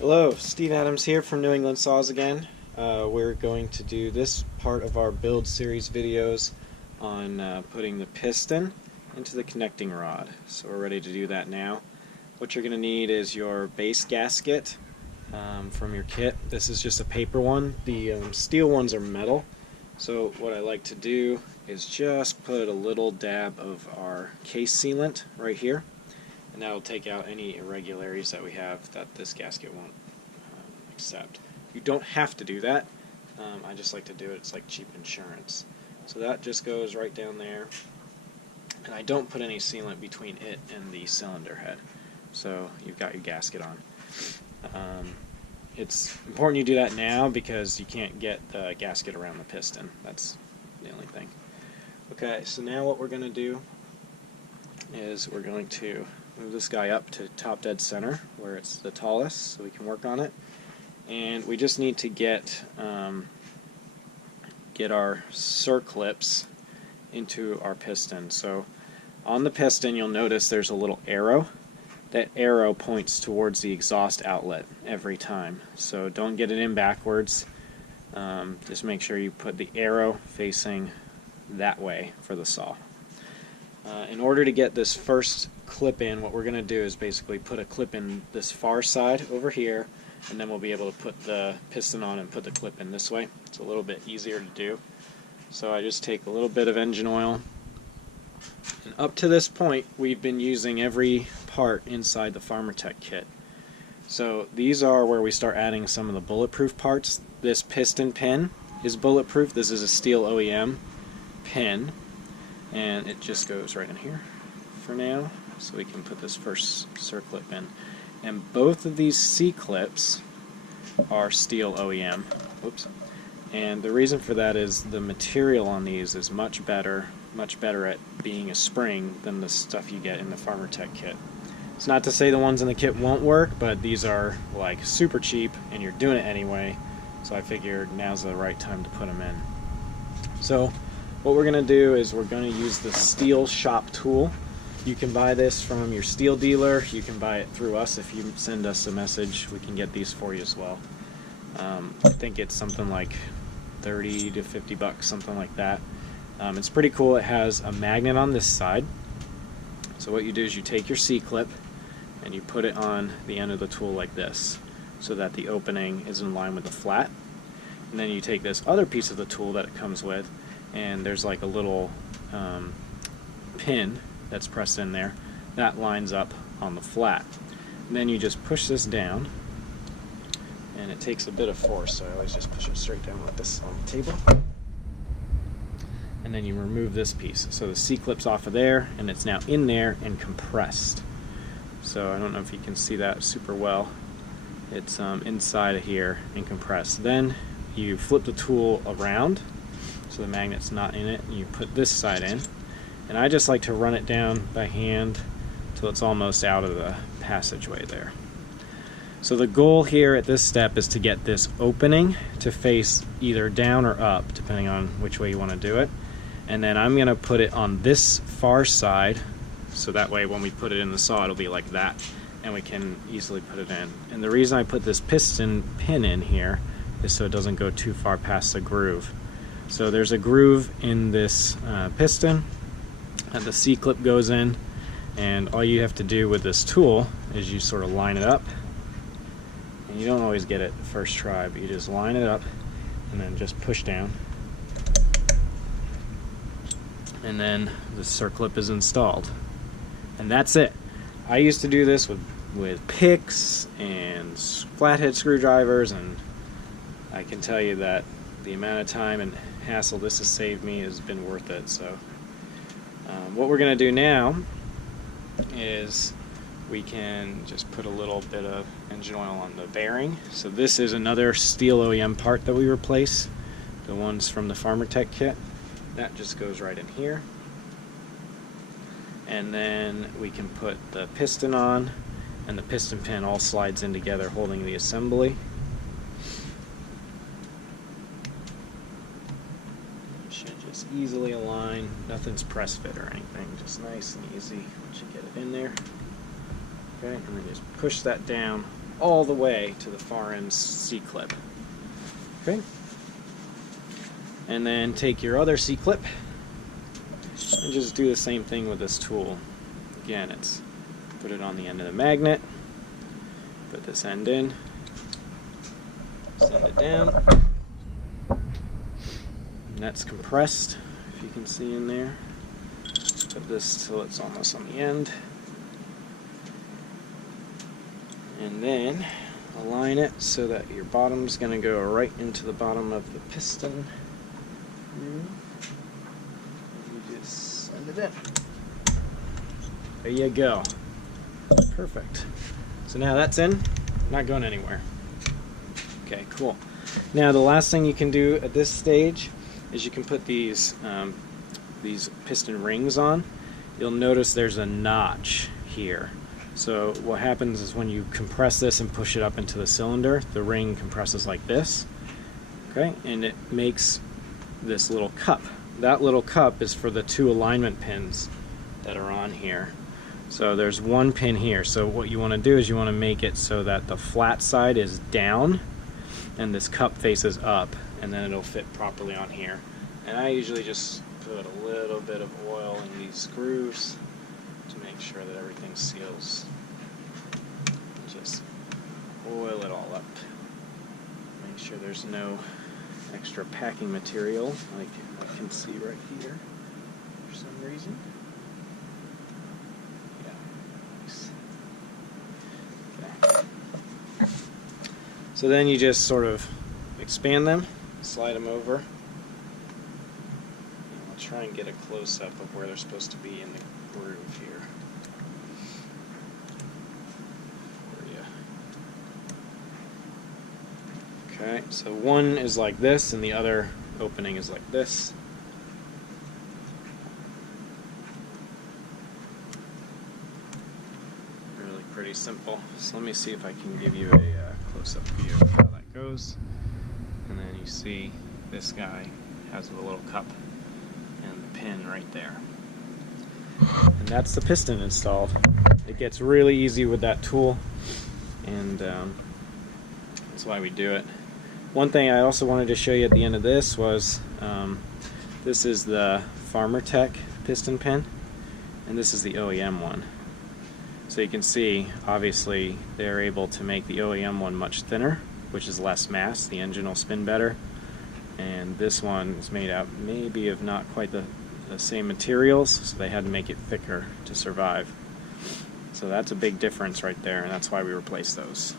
Hello, Steve Adams here from New England Saws again. We're going to do this part of our build series videos on putting the piston into the connecting rod. So we're ready to do that now. What you're going to need is your base gasket from your kit. This is just a paper one. The steel ones are metal. So what I like to do is just put a little dab of our case sealant right here. And that will take out any irregularities that we have that this gasket won't accept. You don't have to do that. I just like to do it. It's like cheap insurance. So that just goes right down there. And I don't put any sealant between it and the cylinder head. So you've got your gasket on. It's important you do that now because you can't get the gasket around the piston. That's the only thing. Okay, so now what we're going to do is we're going to move this guy up to top dead center where it's the tallest so we can work on it. And we just need to get our circlips into our piston. So on the piston you'll notice there's a little arrow. That arrow points towards the exhaust outlet every time. So don't get it in backwards. Just make sure you put the arrow facing that way for the saw. In order to get this first clip in, what we're going to do is basically put a clip in this far side over here, and then we'll be able to put the piston on and put the clip in this way. It's a little bit easier to do. So I just take a little bit of engine oil, and up to this point we've been using every part inside the Farmertec kit. So these are where we start adding some of the bulletproof parts. This piston pin is bulletproof. This is a STIHL OEM pin. And it just goes right in here for now, so we can put this first circlip in. And both of these C-clips are STIHL OEM. Oops. And the reason for that is the material on these is much better at being a spring than the stuff you get in the Farmertec kit. It's not to say the ones in the kit won't work, but these are like super cheap and you're doing it anyway, so I figured now's the right time to put them in. So what we're going to do is we're going to use the STIHL shop tool. You can buy this from your STIHL dealer. You can buy it through us. If you send us a message, we can get these for you as well. I think it's something like 30 to 50 bucks, something like that. It's pretty cool. It has a magnet on this side. So what you do is you take your C-clip and you put it on the end of the tool like this so that the opening is in line with the flat. And then you take this other piece of the tool that it comes with, and there's like a little pin that's pressed in there that lines up on the flat. And then you just push this down, and it takes a bit of force, so I always just push it straight down like this on the table. And then you remove this piece. So the C-clip's off of there, and it's now in there and compressed. So I don't know if you can see that super well. It's inside of here and compressed. Then you flip the tool around so the magnet's not in it, and you put this side in. And I just like to run it down by hand till it's almost out of the passageway there. So the goal here at this step is to get this opening to face either down or up, depending on which way you want to do it. And then I'm going to put it on this far side, so that way when we put it in the saw it'll be like that, and we can easily put it in. And the reason I put this piston pin in here is so it doesn't go too far past the groove. So there's a groove in this piston, and the C-clip goes in, and all you have to do with this tool is you sort of line it up. And you don't always get it the first try, but you just line it up and then just push down. And then the circlip is installed. And that's it. I used to do this with picks and flathead screwdrivers, and I can tell you that the amount of time and hassle this has saved me has been worth it. So what we're going to do now is we can just put a little bit of engine oil on the bearing. So this is another STIHL OEM part that we replace, the ones from the Farmertec kit. That just goes right in here. And then we can put the piston on, and the piston pin all slides in together holding the assembly. Should just easily align. Nothing's press fit or anything, just nice and easy once you get it in there. Okay, and then just push that down all the way to the far end C-clip. Okay? And then take your other C-clip and just do the same thing with this tool. Again, it's put it on the end of the magnet, put this end in, send it down, and that's compressed, if you can see in there. Put this till it's almost on the end, and then align it so that your bottom's going to go right into the bottom of the piston. You just send it in. There you go. Perfect. So now that's in, not going anywhere. Okay, cool. Now the last thing you can do at this stage is you can put these piston rings on. You'll notice there's a notch here. So what happens is when you compress this and push it up into the cylinder, the ring compresses like this. Okay, and it makes this little cup. That little cup is for the 2 alignment pins that are on here. So there's 1 pin here. So what you want to do is you want to make it so that the flat side is down and this cup faces up, and then it'll fit properly on here. And I usually just put a little bit of oil in these grooves to make sure that everything seals. Just oil it all up. Make sure there's no extra packing material like I can see right here for some reason. So then you just sort of expand them, slide them over. And I'll try and get a close-up of where they're supposed to be in the groove here for you. Okay, so one is like this and the other opening is like this. Really pretty simple. So let me see if I can give you a close-up view of how that goes. And then you see this guy has the little cup and the pin right there. And that's the piston installed. It gets really easy with that tool, and that's why we do it. One thing I also wanted to show you at the end of this was this is the Farmertec piston pin, and this is the OEM one. So you can see, obviously, they're able to make the OEM one much thinner, which is less mass. The engine will spin better. And this one is made out maybe of not quite the same materials, so they had to make it thicker to survive. So that's a big difference right there, and that's why we replaced those.